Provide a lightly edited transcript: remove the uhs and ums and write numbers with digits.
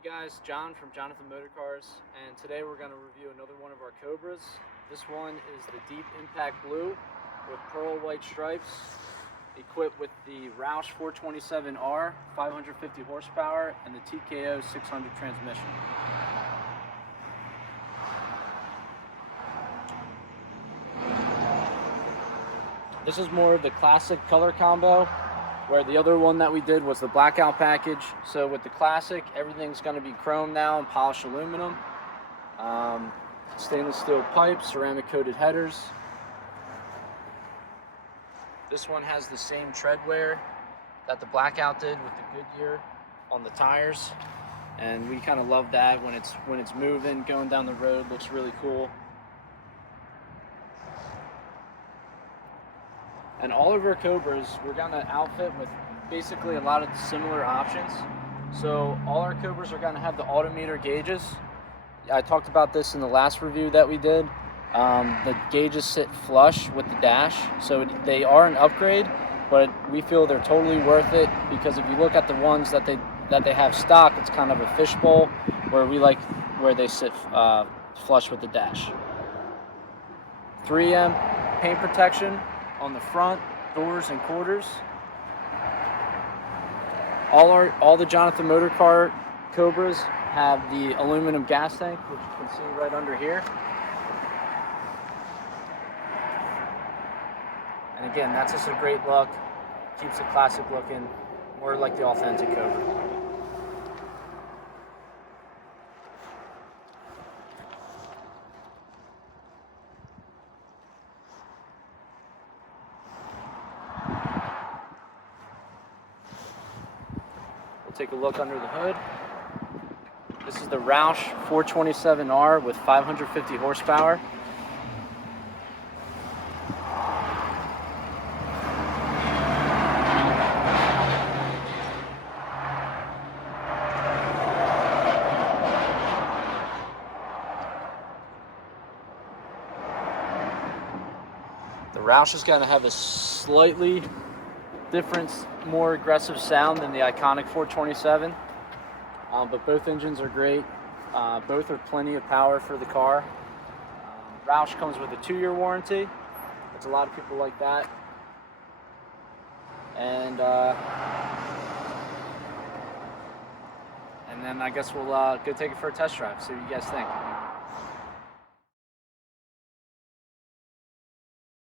Hey guys, John from Jonathan Motorcars, and today we're going to review another one of our Cobras. This one is the Deep Impact Blue with pearl white stripes, equipped with the Roush 427R, 550 horsepower, and the TKO 600 transmission. This is more of the classic color combo, where the other one that we did was the blackout package. So with the classic, everything's going to be chrome now and polished aluminum. Stainless steel pipes, ceramic coated headers. This one has the same treadwear that the blackout did with the Goodyear on the tires. And we kind of love that when it's moving, going down the road, looks really cool. And all of our Cobras, we're going to outfit with basically a lot of similar options. So all our Cobras are going to have the Automator gauges. I talked about this in the last review that we did. The gauges sit flush with the dash, so they are an upgrade, but we feel they're totally worth it because if you look at the ones that they have stock, it's kind of a fishbowl, where we like where they sit flush with the dash. 3M paint protection on the front, doors, and quarters. All the Jonathan Motorcar Cobras have the aluminum gas tank, which you can see right under here. And again, that's just a great look. Keeps it classic looking, more like the authentic Cobra. Take a look under the hood. This is the Roush 427R with 550 horsepower. The Roush is going to have a slightly different, more aggressive sound than the iconic 427, but both engines are great. Both are plenty of power for the car. Roush comes with a 2-year warranty. It's a lot of people like that. And then I guess we'll go take it for a test drive, see what you guys think.